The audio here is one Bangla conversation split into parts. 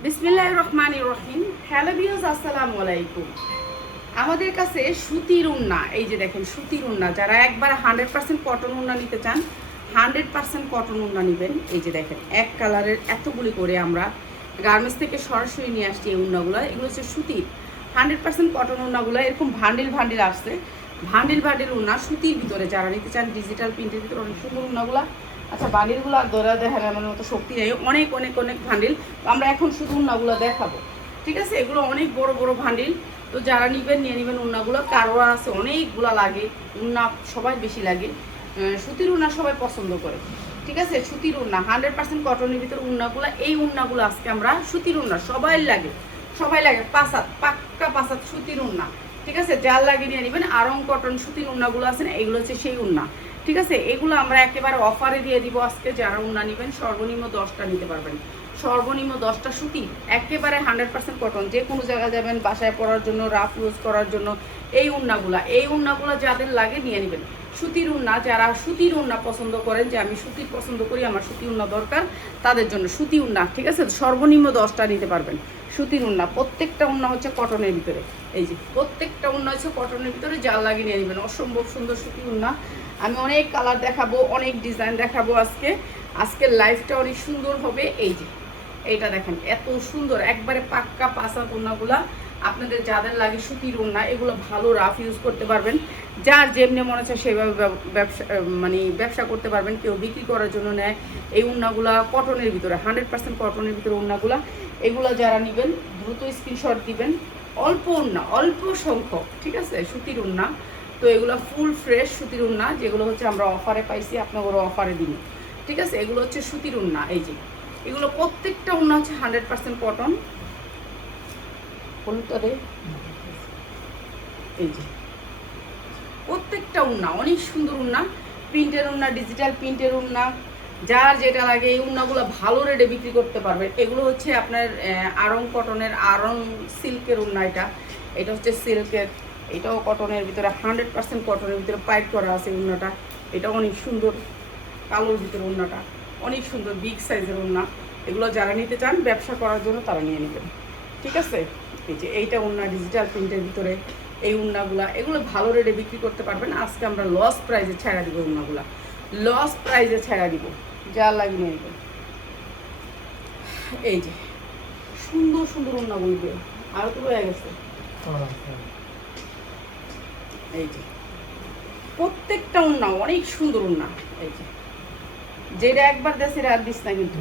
বিসমিল্লাহির রহমানির রহিম। হ্যালো ভিউয়ার্স, আসসালামু আলাইকুম। আমাদের কাছে সুতির উন্না, এই যে দেখেন সুতির উন্না, যারা একবার 100% কটন উন্না নিতে চান 100% কটন উন্না নেবেন। এই যে দেখেন এক কালারের এতগুলি করে আমরা গার্মেন্টস থেকে সরাসরি নিয়ে আসছি এই উন্নাগুলো। এগুলো হচ্ছে সুতির 100% কটন উন্নাগুলো। এরকম ভান্ডিল ভান্ডিল আসছে, ভান্ডিল ভান্ডিল উন্না সুতির ভিতরে যারা নিতে চান, ডিজিটাল প্রিন্টের ভিতরে অনেক সুন্দর উন্নাগুলো। আচ্ছা, বান্ডিলগুলো ধরা দেখার আমার মতো শক্তি নেই, অনেক অনেক অনেক ভান্ডিল। আমরা এখন শুধু উন্নাগুলো দেখাবো, ঠিক আছে? এগুলো অনেক বড় বড় ভান্ডিল, তো যারা নিবেন নিয়ে নেবেন উন্নাগুলো। কারো আছে অনেকগুলো লাগে উন্না, সবাই বেশি লাগে সুতির উন্না, সবাই পছন্দ করে, ঠিক আছে? সুতির উন্না 100% কটনের ভিতরে উন্নাগুলো, এই উন্নাগুলো আজকে আমরা সুতির উন্না সবাই লাগে, সবাই লাগে পাঁচাত, পাক্কা পাঁচাত সুতির উন্না, ঠিক আছে? যার লাগে নিয়ে নেবেন। আরং কটন সুতির উন্নাগুলো আছে না, এগুলো হচ্ছে সেই উন্না, ঠিক আছে? এগুলো আমরা একেবারে অফারে দিয়ে দিব আজকে। যারা উন্না নেবেন সর্বনিম্ন 10টা নিতে পারবেন, সর্বনিম্ন 10টা সুতি, একেবারে 100% কটন। যে কোনো জায়গায় যাবেন, বাসায় পরার জন্য, রাফ ইউজ করার জন্য এই উন্নাগুলো যাদের লাগে নিয়ে নেবেন। সুতির উন্না, যারা সুতির উন্না পছন্দ করেন, যে আমি সুতির পছন্দ করি, আমার সুতি উন্না দরকার, তাদের জন্য সুতি উন্না, ঠিক আছে? সর্বনিম্ন 10টা নিতে পারবেন সুতির উন্না। প্রত্যেকটা উন্না হচ্ছে কটনের ভিতরে, এই যে প্রত্যেকটা উন্না হচ্ছে কটনের ভিতরে, যার লাগে নিয়ে নেবেন। অসম্ভব সুন্দর সুতি উন্না। আমি অনেক কালার দেখাবো, অনেক ডিজাইন দেখাবো আজকে। আজকের লাইফটা অনেক সুন্দর হবে। এই যে এইটা দেখেন এত সুন্দর, একবারে পাক্কা পাঁচা উন্নাগুলা। আপনাদের যাদের লাগে সুতির উন্না, এগুলো ভালো রাফ ইউজ করতে পারবেন, যার যেমনি মনে হচ্ছে সেভাবে ব্যবসা ব্যবসা করতে পারবেন। কেউ বিক্রি করার জন্য নেয় এই উন্নাগুলা, কটনের ভিতরে 100% কটনের ভিতরে উন্নাগুলা। এগুলো যারা নেবেন দ্রুত স্ক্রিনশট দিবেন। অল্প উন্না, অল্প সংখ্যক, ঠিক আছে? সুতির উন্না, তো এগুলো ফুল ফ্রেশ সুতির উন্না, যেগুলো হচ্ছে আমরা অফারে পাইছি, আপনাদেরও অফারে দিন, ঠিক আছে? এগুলো হচ্ছে সুতির উন্না। এই যে এগুলো প্রত্যেকটা উন্না হচ্ছে 100% কটন। হলুদটা দে, এই যে প্রত্যেকটা উন্না অনেক সুন্দর উন্না, প্রিন্টের উন্না, ডিজিটাল প্রিন্টের উন্না, যার যেটা লাগে এই উন্নাগুলো ভালো রেটে বিক্রি করতে পারবে। এগুলো হচ্ছে আপনার আরং কটনের, আরং সিল্কের উন্না। এটা হচ্ছে সিল্কের, এটাও কটনের ভিতরে 100% কটনের ভিতরে পাইট করা আছে উন্নাটা। এটা অনেক সুন্দর, কালোর ভিতরে উন্নাটা অনেক সুন্দর, বিগ সাইজের উন্না। এগুলো যারা নিতে চান ব্যবসা করার জন্য তারা নিয়ে নেবেন, ঠিক আছে? এই যে এইটা উন্না ডিজিটাল প্রিন্টের ভিতরে, এই উন্নাগুলা এগুলো ভালো রেটে বিক্রি করতে পারবেন। আজকে আমরা লস প্রাইজে ছেড়া দিব উন্নাগুলা, লস প্রাইজে ছেড়া দিব, যা লাগিয়ে নিয়ে নেবেন। এই যে সুন্দর সুন্দর উন্নাগুলো দিয়ে আরও তো হয়ে গেছে। এই যে প্রত্যেকটা উন্না অনেক সুন্দর উন্না। এই যে যেটা একবার দেশে আর দিস না কিন্তু।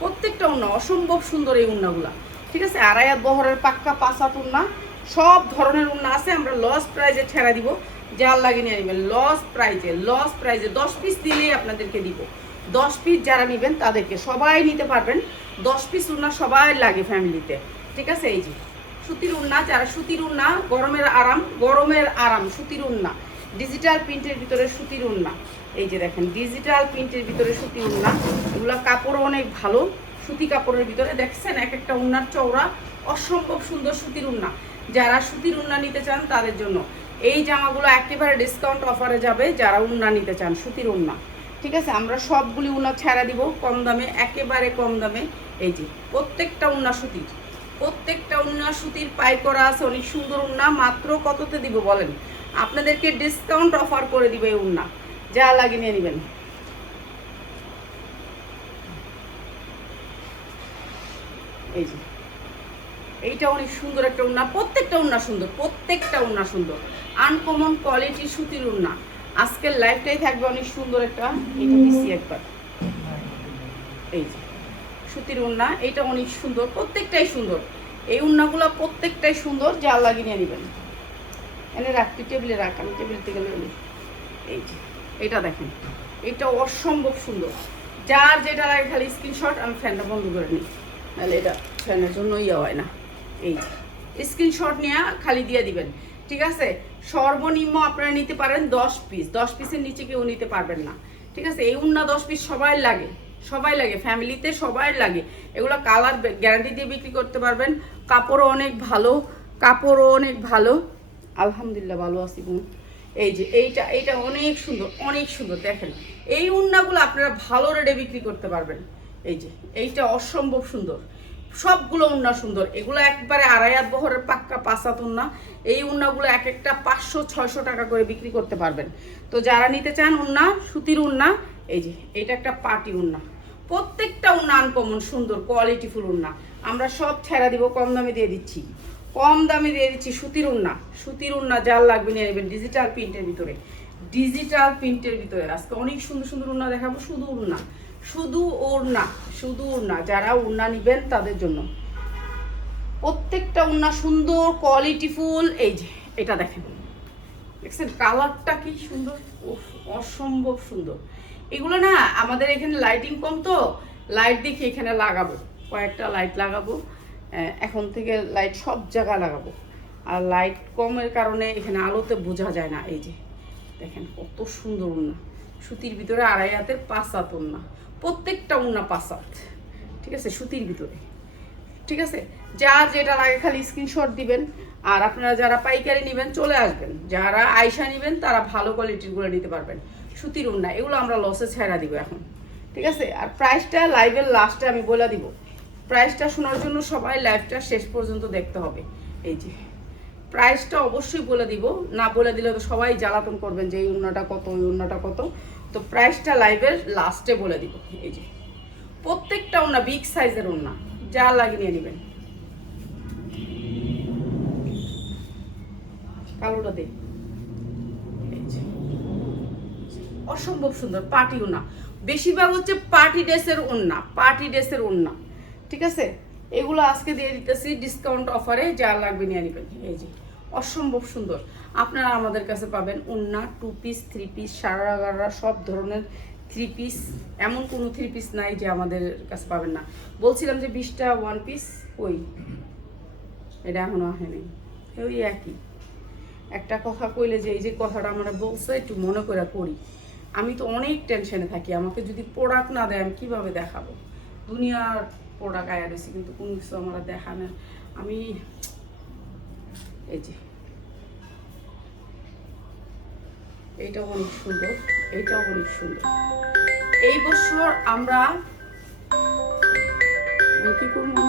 প্রত্যেকটা উন্না অসম্ভব সুন্দর এই উন্নাগুলা, ঠিক আছে? আড়াইয়াত বহরের পাক্কা পাঁচাত উন্না, সব ধরনের উন্না আছে। আমরা লস প্রাইজে ছেড়া দিব, যার লাগে নিয়ে নেবেন। লস প্রাইজে, লস প্রাইজে 10 পিস দিলেই আপনাদেরকে দিব। 10 পিস যারা নেবেন তাদেরকে, সবাই নিতে পারবেন। 10 পিস উন্না সবাই লাগে ফ্যামিলিতে, ঠিক আছে? এই যে সুতির উন্না, যারা সুতির উন্না, গরমের আরাম, গরমের আরাম সুতির উন্না, ডিজিটাল প্রিন্টের ভিতরে সুতির উন্না। এই যে দেখেন ডিজিটাল প্রিন্টের ভিতরে সুতি উন্না, এগুলো কাপড়ও অনেক ভালো, সুতি কাপড়ের ভিতরে। দেখছেন এক একটা উন্নার চওড়া, অসম্ভব সুন্দর সুতির উন্না। যারা সুতির উন্না নিতে চান তাদের জন্য এই জামাগুলো একেবারে ডিসকাউন্ট অফারে যাবে, যারা উন্না নিতে চান সুতির উন্না, ঠিক আছে? আমরা সবগুলি উন্না ছাড়া দিব কম দামে, একেবারে কম দামে। এই যে প্রত্যেকটা উন্না সুতির, প্রত্যেকটা উন্না সুতির পাই করা আছে, অনেক সুন্দর উন্না। মাত্র কততে দিব বলেন? আপনাদেরকে ডিসকাউন্ট অফার করে দিবে এই উন্না, যা লাগে নিয়ে নেবেন। এই যে এইটা অনেক সুন্দর একটা উন্না, প্রত্যেকটা উন্না সুন্দর, প্রত্যেকটা উন্না সুন্দর, আনকমন কোয়ালিটি সুতির উন্না। আজকের লাইফটাই থাকবে অনেক সুন্দর একটা। এটা দিচ্ছি একবার, এই যে সুতির উন্না, এটা অনেক সুন্দর, প্রত্যেকটাই সুন্দর। এই উন্নাগুলো প্রত্যেকটাই সুন্দর, যা লাগিয়ে নিয়ে নেবেন। এনে রাখতে টেবিলে রাখ, আমি টেবিল থেকে নিই। এই যে এটা দেখেন, এটা অসম্ভব সুন্দর। যার যেটা লাগে খালি স্ক্রিনশট, আমি ফ্যানটা বন্ধ করে নিই, নাহলে এটা ফ্যানের জন্য ইয়ে হয় না। এই যে স্ক্রিনশট নিয়ে খালি দিয়ে দিবেন, ঠিক আছে? সর্বনিম্ন আপনারা নিতে পারেন 10 পিস, 10 পিসের নিচে কেউ নিতে পারবেন না, ঠিক আছে? এই উন্না 10 পিস সবাই লাগে, সবাই লাগে, ফ্যামিলিতে সবাই লাগে। এগুলো কালার গ্যারান্টি দিয়ে বিক্রি করতে পারবেন। কাপড়ও অনেক ভালো, কাপড়ও অনেক ভালো, আলহামদুলিল্লাহ ভালো আছি বোন। এই যে এইটা অনেক সুন্দর দেখেন। এই উন্নাগুলো আপনারা ভালো রেটে বিক্রি করতে পারবেন। এই যে এইটা অসম্ভব সুন্দর, সবগুলো উন্না সুন্দর। এগুলো একবারে 2.5 বহরের পাক্কা 5 হাত উন্না। এই উন্নাগুলো এক একটা 500-600 টাকা করে বিক্রি করতে পারবেন। তো যারা নিতে চান উন্না, সুতির উন্না, এই যে এটা একটা পার্টি উন্না। প্রত্যেকটা উন্না আনকমন সুন্দর কোয়ালিটিফুল উন্না। আমরা সব ছেড়া দিব, কম দামে দিয়ে দিচ্ছি, কম দামে দিয়ে দিচ্ছি। সুতির উন্না যার লাগবে নিয়ে নেবেন। ডিজিটাল প্রিন্টের ভিতরে আজকে অনেক সুন্দর সুন্দর উন্না দেখাবো। শুধু ওড়না যারা উন্না নিবেন তাদের জন্য। প্রত্যেকটা উন্না সুন্দর কোয়ালিটিফুল। এই যে এটা দেখেন, দেখছেন কালারটা কি সুন্দর, অসম্ভব সুন্দর। এগুলো না আমাদের এখানে লাইটিং কম, তো লাইট দেখে এখানে লাগাবো, কয়েকটা লাইট লাগাবো। এখন থেকে লাইট সব জায়গায় লাগাবো। আর লাইট কমের কারণে এখানে আলোতে বোঝা যায় না। এই যে দেখেন কত সুন্দর উন্না, সুতির ভিতরে 2.5 হাতের 5 হাত উন্না। প্রত্যেকটা উন্না 5 হাত, ঠিক আছে, সুতির ভিতরে, ঠিক আছে। যার যেটা লাগে খালি স্ক্রিনশট দিবেন। আর আপনারা যারা পাইকারি নেবেন চলে আসবেন, যারা আয়সা নেবেন তারা ভালো কোয়ালিটিরগুলো নিতে পারবেন। সুতির উন্না এগুলো আমরা লসে ছেড়া দিব এখন, ঠিক আছে। আর প্রাইসটা লাইভের লাস্টে আমি বলে দিব। প্রাইসটা শোনার জন্য সবাই লাইভটা শেষ পর্যন্ত দেখতে হবে। এই যে প্রাইসটা অবশ্যই বলে দিব, না বলে দিলে তো সবাই জ্বালাতন করবেন যে এই উন্নাটা কত, ওই উন্নাটা কত। তো প্রাইসটা লাইভের লাস্টে বলে দিব। এই যে প্রত্যেকটা উন্না বিগ সাইজের উন্না, যা লাগে নিয়ে নেবেন। কালোটা দেখ, অসম্ভব সুন্দর পার্টি উন্না। বেশিরভাগ হচ্ছে পার্টি ড্রেসের উন্না, ঠিক আছে। এগুলো আজকে দিয়ে দিতেছি ডিসকাউন্ট অফারে, যা লাগবে নিয়ে নেবেন। এই যে অসম্ভব সুন্দর। আপনারা আমাদের কাছে পাবেন উন্না 2 পিস 3 পিস সারাগারা সব ধরনের 3 পিস। এমন কোনো 3 পিস নাই যে আমাদের কাছে পাবেন না। বলছিলাম যে 20টা 1 পিস, ওই এটা এখনো আসেনি। ওই একই একটা কথা কইলে যে এই যে কথাটা আমরা বলছে একটু মনে করে করি। আমি তো অনেক টেনশনে থাকি, আমাকে যদি প্রোডাক্ট না দেয় আমি কীভাবে দেখাবো। দুনিয়ার প্রোডাক্ট আয়া রয়েছে কিন্তু কোনো কিছু আমরা দেখানো। আমি এই যে এইটাও অনেক সুন্দর, এইটাও অনেক সুন্দর। এই বছর আমরা কি করবো,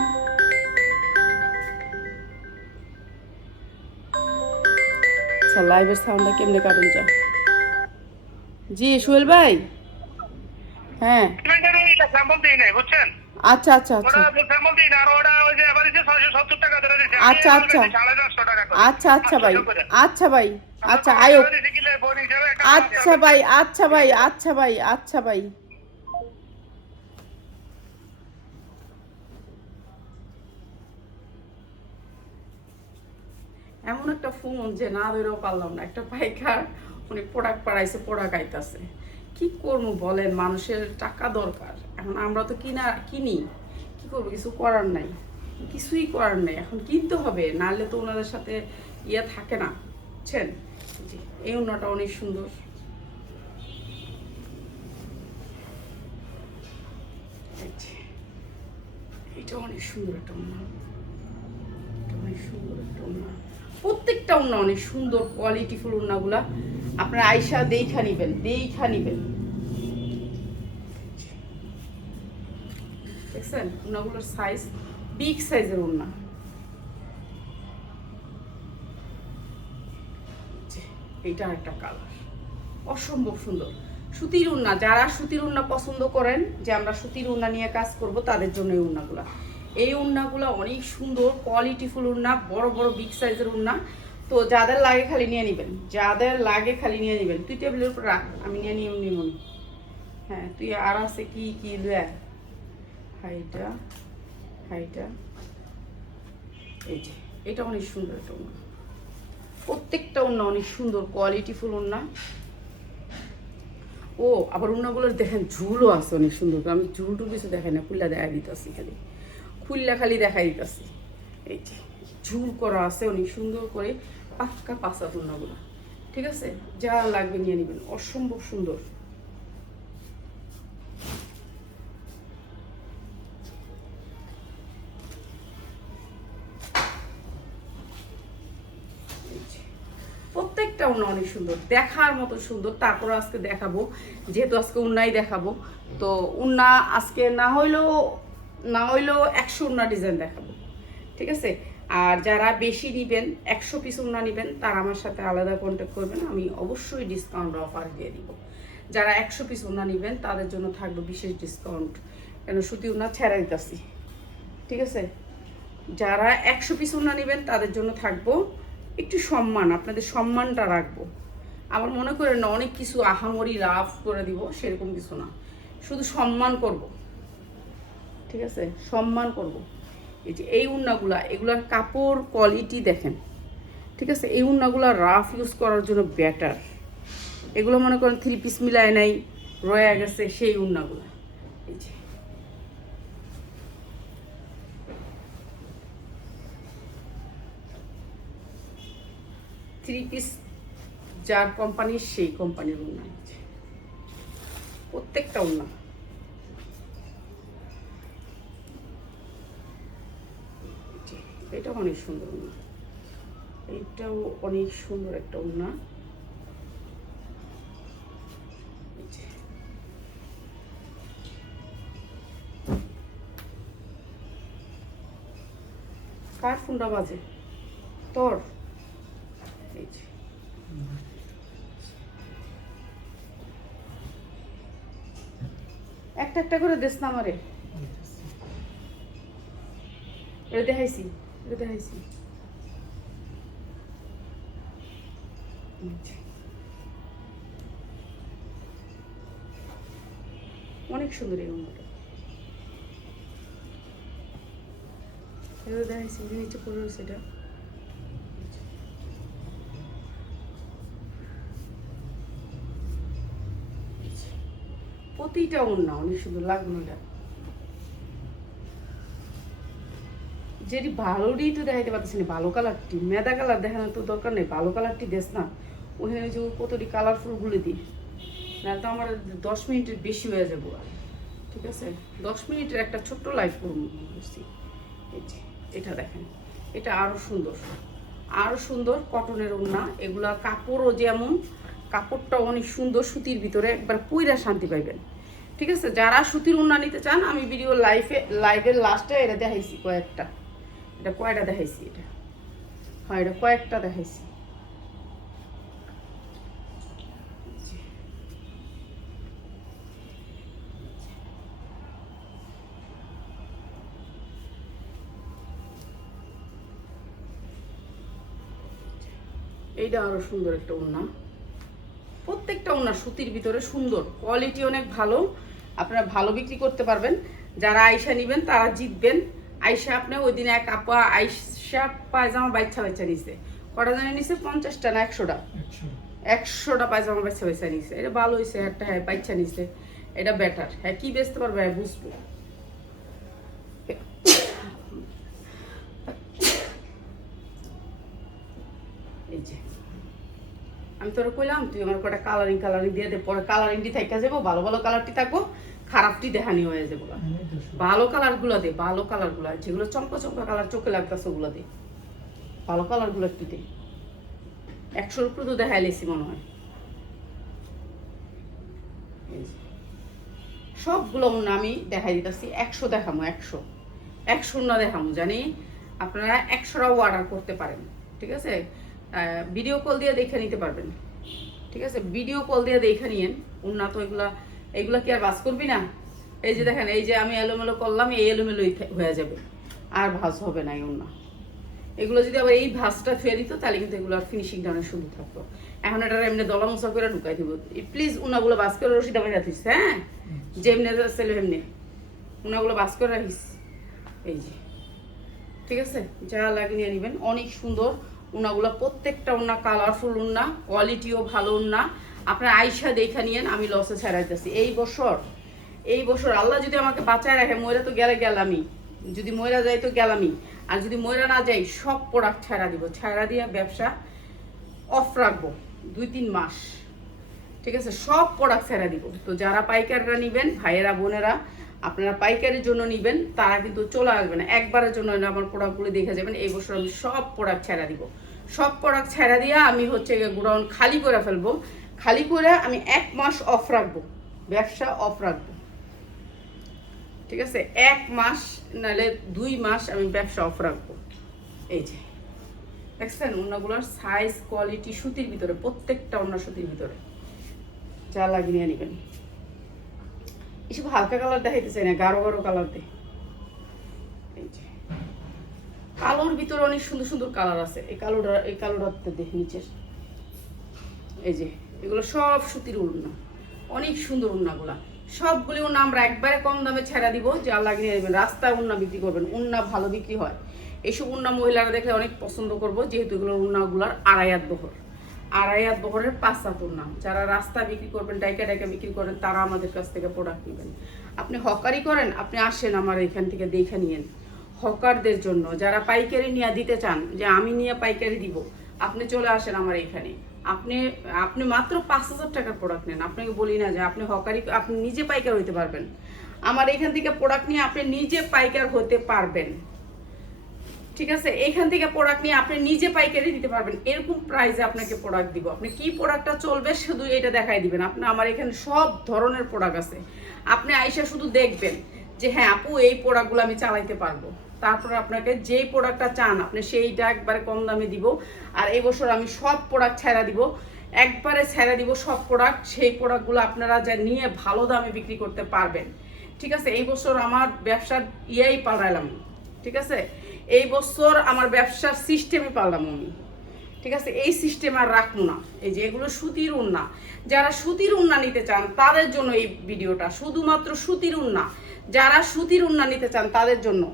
আচ্ছা লাইভের সাউন্ডটা কেমনে কাটুন যায়। জি সোহেল ভাই, হ্যাঁ আচ্ছা আচ্ছা আচ্ছা আচ্ছা আচ্ছা আচ্ছা আচ্ছা ভাই, আচ্ছা ভাই, আচ্ছা আয়ো, আচ্ছা ভাই, আচ্ছা ভাই, আচ্ছা ভাই, আচ্ছা ভাই। এমন একটা ফোন যে না ধরেও পারলাম না, একটা পাইকার উনি প্রোডাক্ট পাড়াইছে, প্রোডাক্ট আইতাছে। কি করবো বলেন, মানুষের টাকা দরকার। এখন আমরা তো কিনি, কি করবো, কিছু করার নাই, কিছুই করার নেই। এখন কিনতে হবে, নাহলে তো ওনাদের সাথে ইয়ে থাকে না, বুঝছেন। এই উন্নাটা অনেক সুন্দর। এটা অনেক সুন্দর একটা উন্না, অনেক সুন্দর একটা উন্না। প্রত্যেকটা উন্না অনেক সুন্দর কোয়ালিটিফুল উন্নাগুলা। আপনারা আয়সা দেখা নিবেন। দেখছেন উন্নাগুলোর সাইজ বিগ সাইজের উন্না। এইটা একটা কালার অসম্ভব সুন্দর। সুতির উন্না, যারা সুতির উন্না পছন্দ করেন যে আমরা সুতির উন্না নিয়ে কাজ করব, তাদের জন্য এই উন্নাগুলো অনেক সুন্দর কোয়ালিটিফুল উন্না, বড় বড় বিগ সাইজের উন্না। তো যাদের লাগে খালি নিয়ে নেবেন, তুই টেবিলের উপর রাখ, আমি নিয়ে নিব। হ্যাঁ তুই আর আছে কি লুয়া হাইটা এই যে এটা অনেক সুন্দর একটা উন্না। প্রত্যেকটা উন্না অনেক সুন্দর কোয়ালিটিফুল উন্না। ও আবার উন্নাগুলোর দেখেন ঝুলও আছে অনেক সুন্দর। আমি ঝুলটুল কিছু দেখাই না, খুল্লা দেখা দিতেছি, খালি দেখাই দিতেছি। এই যে ঝুল করা আছে অনেক সুন্দর করে, পাক্কা পাঁচা উন্নাগুলো, ঠিক আছে। যা লাগবে নিয়ে নেবেন, অসম্ভব সুন্দর। প্রত্যেকটা ওড়না অনেক সুন্দর, দেখার মতো সুন্দর। তারপরে আজকে দেখাবো, যেহেতু আজকে উন্নাই দেখাবো, তো উন্না আজকে না হইলেও 100 উন্না ডিজাইন দেখাবো, ঠিক আছে। আর যারা বেশি নিবেন, 100 পিস উন্না নেবেন, তারা আমার সাথে আলাদা কন্ট্যাক্ট করবেন, আমি অবশ্যই ডিসকাউন্ট অফার দিয়ে দিব। যারা 100 পিস উন্না নেবেন তাদের জন্য থাকবে বিশেষ ডিসকাউন্ট, কেন সুতি উন্না ছেড়ে দিতেছি, ঠিক আছে। যারা 100 পিস উন্না নেবেন তাদের জন্য থাকবো একটু সম্মান, আপনাদের সম্মানটা রাখবো। আমার মনে করেন না অনেক কিছু আহামরি লাভ করে দিব, সেরকম কিছু না, শুধু সম্মান করব, ঠিক আছে, সম্মান করব। এই যে এই উন্নাগুলা, এগুলার কাপড় কোয়ালিটি দেখেন, ঠিক আছে। এই উন্নাগুলা রাফ ইউজ করার জন্য বেটার। এগুলো মনে করেন 3 পিস মিলায় নাই, রয়ে গেছে সেই উন্নাগুলা। এই যে 3 পিস যার কোম্পানির, সেই কোম্পানির উন্না, প্রত্যেকটা উন্না। এটাও অনেক সুন্দর উন্না, এইটাও অনেক সুন্দর একটা উন্না। কার ফোনটা বাজে? তোর? এই যে একটা একটা করে দেশ না আমারে, এটা দেখাইছি, এটা দেখাইছি। অনেক সুন্দর এই উন্নাটা, এটা দেখাইছি, নিচে পড়ে রয়েছে। এটা প্রতিটা উন্না অনেক সুন্দর লাগবে না। যেটি ভালোটি তো দেখাইতে পারতেছি না, ভালো কালারটি, মেদা কালার দেখানোর তো দরকার নেই, ভালো কালারটি দেশ না। ওখানে যে কতটি কালারফুলগুলো দিই, নাহলে তো আমার 10 মিনিটের বেশি হয়ে যাবো, ঠিক আছে। 10 মিনিটের একটা ছোট্ট লাইভ করবো বুঝছি। এই যে এটা দেখেন, এটা আরও সুন্দর, আরও সুন্দর কটনের ওড়না। এগুলা কাপড়ও যেমন, কাপড়টাও অনেক সুন্দর, সুতির ভিতরে একবার পুইরা শান্তি পাইবেন, ঠিক আছে। যারা সুতির ওড়না নিতে চান, আমি ভিডিও লাইভের লাস্টে এটা দেখাইছি কয়েকটা, এটা কয়টা দেখাইছি, এটা হ্যাঁ, এটা কয়েকটা দেখাইছি। এইটা আরো সুন্দর একটা ওড়না, প্রত্যেকটা ওড়না সুতির ভিতরে সুন্দর, কোয়ালিটি অনেক ভালো, আপনারা ভালো বিক্রি করতে পারবেন। যারা আয়সা নেবেন তারা জিতবেন। আয়সা আপনি ওই দিন এক আপা আয়সা পায়জামা বাচ্চা বাচ্চা নিছে, কটা জানি নিছে, 50টা না 100টা, 100টা পায়জামা বাচ্চা বাচ্চা নিছে। এটা ভালো হয়েছে, একটা হ্যাঁ বাচ্চা নিছে, এটা বেটার। হ্যাঁ কি বেচতে পারবে হ্যাঁ বুঝবো। এই যে আমি তোরা কইলাম তুই আমার কটা কালারিং দিয়ে দে, পরে কালারিংটি থাইকা যাবো, ভালো ভালো কালারটি থাকবো, খারাপটি দেখানি হয়ে যাবো। ভালো কালারগুলো দে, ভালো কালারগুলো, যেগুলো চম্পা চম্পা কালার চোখে লাগতেছে ওগুলো দে, ভালো কালারগুলো একটু দে। 100-র উপরে তো দেখাই লেছি মনে হয়। সবগুলো আমি দেখাই দিতেছি, 100 দেখামো, 100 না দেখামো, জানি আপনারা 100টাও অর্ডার করতে পারেন, ঠিক আছে। ভিডিও কল দিয়ে দেখে নিতে পারবেন, ঠিক আছে। ভিডিও কল দিয়ে দেখে নিয়েন। উন্নত এগুলা কি আর বাস করবি না? এই যে দেখেন, এই যে আমি এলোমেলো করলাম, এই এলোমেলোই হয়ে যাবে, আর ভাঁজ হবে না এই উন্না। এগুলো যদি আবার এই ভাঁজটা ফেলে দিত, তাহলে কিন্তু এগুলো ফিনিশিংটা অনেক সুন্দর থাকতো। এখন এটা এমনি দলা মোছা করে ঢুকাই দিব। প্লিজ উন্নাগুলো বাস করে রশিদা বাইরে রাখিস, হ্যাঁ, যেমনি ছেলে এমনি উন্নাগুলো বাস করে রাখিস। এই যে ঠিক আছে, যা লাগে নিয়ে নেবেন। অনেক সুন্দর উন্নাগুলো, প্রত্যেকটা উন্না কালারফুল উন্না, কোয়ালিটিও ভালো উন্না। আপনার আয়সা দেখা নিয়েন, আমি লসে ছাড়াইতেছি। এই বছর আল্লাহ যদি আমাকে বাঁচায় রাখে, ময়রা তো গেলামই, যদি ময়রা যাই তো গেলামই, আর যদি ময়রা না যাই সব প্রোডাক্ট ছাড়া দিব, ছাড়া দিয়ে ব্যবসা অফ রাখবো 2-3 মাস, ঠিক আছে। সব প্রোডাক্ট ছাড়া দিব। তো যারা পাইকাররা নেবেন, ভাইয়েরা বোনেরা, আপনারা পাইকারির জন্য নেবেন, তারা কিন্তু চলে আসবেন একবারের জন্য। আমার প্রোডাক্টগুলো দেখে যাবেন। এই বছর আমি সব প্রোডাক্ট ছেড়া দিব, সব প্রোডাক্ট ছেড়ে দিয়ে আমি হচ্ছে গোডাউন খালি করে ফেলবো। খালি করে আমি 1 মাস অফ রাখবো, ব্যবসা অফ রাখবো, ঠিক আছে? 1 মাস নাহলে 2 মাস আমি ব্যবসা অফ রাখবো। এই যে দেখছেন ওড়নাগুলোর সাইজ, কোয়ালিটি, সুতির ভিতরে, প্রত্যেকটা ওড়না সুতির ভিতরে, যা লাগিয়ে নেবেন। এসব হালকা কালার দেখাইতে চাই না, গাঢ় গাঢ় কালার দেয়। এই যে কালোর ভিতরে অনেক সুন্দর সুন্দর কালার আছে। এই কালোটা দেখে নিচের, এই যে এগুলো সব সুতির ওড়না, অনেক সুন্দর ওড়নাগুলা। সবগুলি ওড়না আমরা একবারে কম দামে ছেড়ে দিব, যা লাগিয়ে নেবেন। রাস্তায় ওড়না বিক্রি করবেন, ওড়না ভালো বিক্রি হয়। এইসব ওড়না মহিলারা দেখলে অনেক পছন্দ করবো, যেহেতু এগুলো ওড়নাগুলার 2.5 হাত বহর, 2.5 হাত বহরের 5 হাত ওড়না। যারা রাস্তা বিক্রি করবেন, ডাইকা বিক্রি করেন, তারা আমাদের কাছ থেকে প্রোডাক্ট নেবেন। আপনি হকারি করেন, আপনি আসেন আমার এখান থেকে দেখে নিয়েন। হকারদের জন্য যারা পাইকারি নিয়ে দিতে চান, যে আমি নিয়ে পাইকারি দিব, আপনি চলে আসেন আমার এখানে। আপনি মাত্র 5,000 টাকার প্রোডাক্ট নেন। আপনাকে বলি না যে আপনি হকারি, আপনি নিজে পাইকার হইতে পারবেন। আমার এখান থেকে প্রোডাক্ট নিয়ে আপনি নিজে পাইকার হতে পারবেন, ঠিক আছে? এখান থেকে প্রোডাক্ট নিয়ে আপনি নিজে পাইকারি দিতে পারবেন। এরকম প্রাইসে আপনাকে প্রোডাক্ট দিব। আপনি কি প্রোডাক্টটা চলবে শুধু এটা দেখাই দিবেন। আপনি আমার এখানে সব ধরনের প্রোডাক্ট আছে, আপনি আইসা শুধু দেখবেন যে হ্যাঁ আপু এই প্রোডাক্টগুলো আমি চালাইতে পারবো। তারপরে আপনাকে যেই প্রোডাক্টটা চান আপনি সেইটা একবারে কম দামে দিব। আর এই বছর আমি সব প্রোডাক্ট ছেড়ে দিব, একবারে ছেড়ে দিব সব প্রোডাক্ট। সেই প্রোডাক্টগুলো আপনারা যা নিয়ে ভালো দামে বিক্রি করতে পারবেন, ঠিক আছে? এই বছর আমার ব্যবসার পাল্টাইলাম, ঠিক আছে? এই বছর আমার ব্যবসার সিস্টেমই পাল্টাম আমি, ঠিক আছে? এই সিস্টেম আর রাখবো না। এই যে এগুলো সুতির ওড়না, যারা সুতির ওড়না নিতে চান তাদের জন্য এই ভিডিওটা, শুধুমাত্র সুতির ওড়না। যারা সুতির ওড়না নিতে চান তাদের জন্য,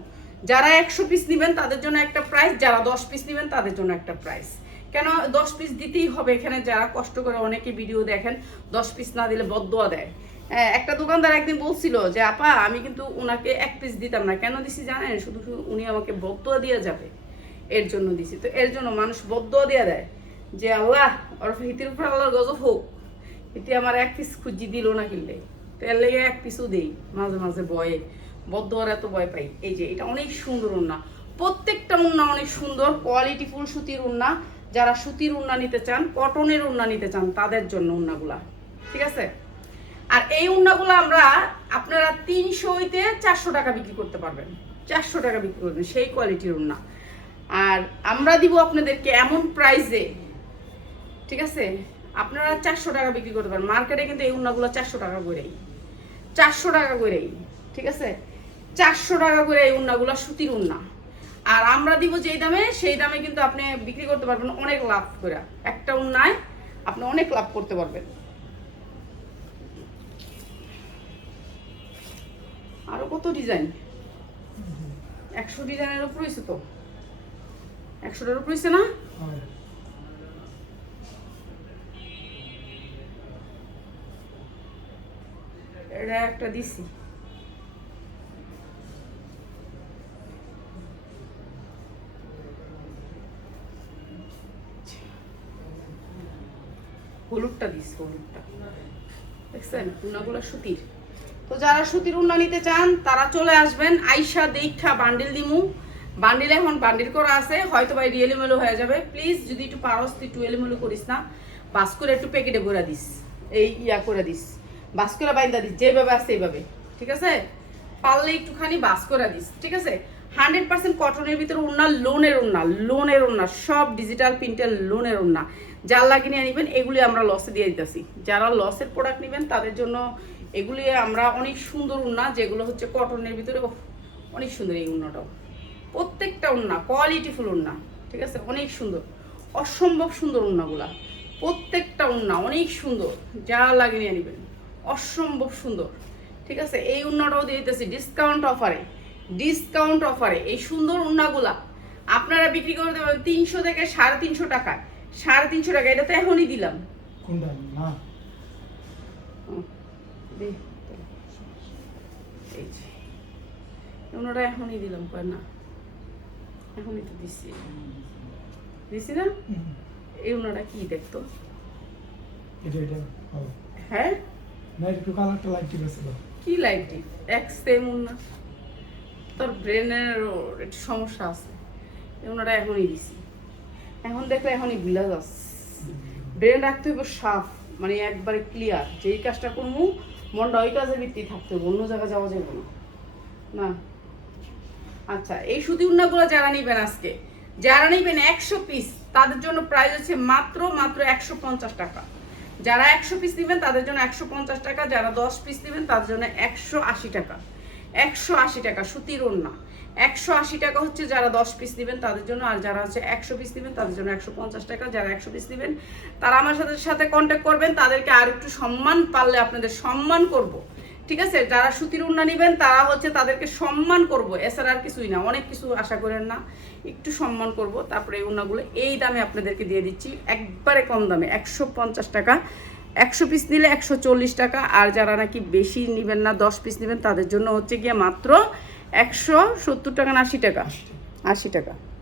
যারা 100 পিস নেবেন তাদের জন্য একটা প্রাইস, যারা 10 পিস নেবেন তাদের জন্য একটা প্রাইস। কেন 10 পিস দিতেই হবে? এখানে যারা কষ্ট করে অনেকে ভিডিও দেখেন, 10 পিস না দিলে বদদোয়া দেয়। একটা দোকানদার একদিন বলছিল যে আপা আমি কিন্তু ওনাকে 1 পিস দিতাম না। কেন দিছি জানেন? শুধু উনি আমাকে বদদোয়া দিয়ে যাবে, এর জন্য দিছি। তো এর জন্য মানুষ বদদোয়া দিয়ে দেয় যে আল্লাহ ওর হিতির উপর আল্লাহর গজব হোক, হিতি আমার 1 পিস খুঁজি দিল না কিনলে, তো এর লেগে 1 পিসও দেই মাঝে মাঝে ভয়ে, বদদোয়ার এত ভয় পাই। এই যে এটা অনেক সুন্দর ওড়না, প্রত্যেকটা ওড়না অনেক সুন্দর, কোয়ালিটি ফুল সুতির ওড়না। যারা সুতির ওড়না নিতে চান, কটনের ওড়না নিতে চান, তাদের জন্য ওড়নাগুলা, ঠিক আছে? আর এই ওড়নাগুলো আপনারা 300 হইতে 400 টাকা বিক্রি করতে পারবেন, 400 টাকা বিক্রি করবেন, সেই কোয়ালিটির ওড়না। আর আমরা দিব আপনাদেরকে এমন প্রাইসে, ঠিক আছে? আপনারা 400 টাকা বিক্রি করতে পারেন। মার্কেটে কিন্তু এই ওড়নাগুলো 400 টাকা করেই, 400 টাকা করেই, ঠিক আছে? 400 টাকা করে এই ওড়নাগুলো সুতির ওড়না। আর আমরা দিব যেই দামে, সেই দামে কিন্তু আপনি বিক্রি করতে পারবেন অনেক লাভ করে। একটা ওড়নায় আপনি অনেক লাভ করতে পারবেন। আরো কত ডিজাইন, 100 ডিজাইনের উপর হয়েছে তো, 100টার উপর হয়েছে না? এটা একটা দিছি, হলুদটা দিস, হলুদটা দেখছেন? ওড়নাগুলো সুতির। তো যারা সুতির ওড়না নিতে চান তারা চলে আসবেন, আইসা দেখা বান্ডিল দিমু। বান্ডিল এখন বান্ডিল করা আছে, হয়তো বা এলোমেলো হয়ে যাবে। প্লিজ যদি একটু পারস একটু এলোমেলো করিস না, বাস করে একটু প্যাকেটে ভরে দিস, এই করে দিস, বাস করে বাইন্দা দিস, যেভাবে আছে এইভাবে, ঠিক আছে? পারলে একটুখানি বাস করে দিস, ঠিক আছে? 100% কটনের ভিতরে ওড়না, লোনের ওড়না, সব ডিজিটাল প্রিন্টের লোনের ওড়না। যার লাগিয়ে নিয়ে নেবেন, এগুলি আমরা লসে দিয়ে দিতেছি। যারা লসের প্রোডাক্ট নেবেন তাদের জন্য এগুলি আমরা অনেক সুন্দর ওড়না, যেগুলো হচ্ছে কটনের ভিতরে অনেক সুন্দর। এই ওড়নাটাও প্রত্যেকটা ওড়না কোয়ালিটিফুল ওড়না, ঠিক আছে? অনেক সুন্দর, অসম্ভব সুন্দর ওড়নাগুলা, প্রত্যেকটা ওড়না অনেক সুন্দর। যা লাগিয়ে নিয়ে নেবেন, অসম্ভব সুন্দর, ঠিক আছে? এই ওড়নাটাও দিয়ে দিতেছি ডিসকাউন্ট অফারে। এই সুন্দর ওড়নাগুলা আপনারা বিক্রি করে দেবেন 300 থেকে 350 টাকা, 350 টাকা। এটা তো এখনই দিলাম, কোনটা না ওনারা এখনই দিলাম, কয় না এখনই তো দিছি না? এই ওনারা কি দেখতো? হ্যাঁ না, একটু কালারটা লাইট ছিল। কি লাইট? এক সেম ওনা, তোর ব্রেনের একটু সমস্যা আছে। ওনারা এখনই দিছি। এখন দেখলে এখনই বিলাস আছে। ব্রেন রাখতে হবে সাফ, মানে একবারে ক্লিয়ার, যেই কাজটা করবো মনটা ওই কাজের ভিত্তি থাকতে হবে, অন্য জায়গায় যাওয়া যাবে না। না আচ্ছা, এই সুতি উন্নাগুলো যারা নিবেন আজকে, যারা নিবেন 100 পিস, তাদের জন্য প্রাইস হচ্ছে মাত্র 150 টাকা। যারা 100 পিস নেবেন তাদের জন্য 150 টাকা, যারা 10 পিস নেবেন তাদের জন্য 180 টাকা। 180 টাকা সুতির ওড়না, 180 টাকা হচ্ছে যারা 10 পিস নেবেন তাদের জন্য, আর যারা হচ্ছে 100 পিস নেবেন তাদের জন্য 150 টাকা। যারা 100 পিস নেবেন তারা আমার সাথে কন্ট্যাক্ট করবেন, তাদেরকে আর একটু সম্মান, পারলে আপনাদের সম্মান করব, ঠিক আছে? যারা সুতির ওড়না নেবেন তারা হচ্ছে তাদেরকে সম্মান করব, এছাড়া আর কিছুই না। অনেক কিছু আশা করেন না, একটু সম্মান করব। তারপরে এই ওড়নাগুলো এই দামে আপনাদেরকে দিয়ে দিচ্ছি, একবারে কম দামে, 150 টাকা। 100 পিস নিলে 140 টাকা। আর যারা নাকি বেশি নেবেন না, 10 পিস নেবেন, তাদের জন্য হচ্ছে গিয়ে মাত্র 170 টাকা না 80 টাকা? 80 টাকা।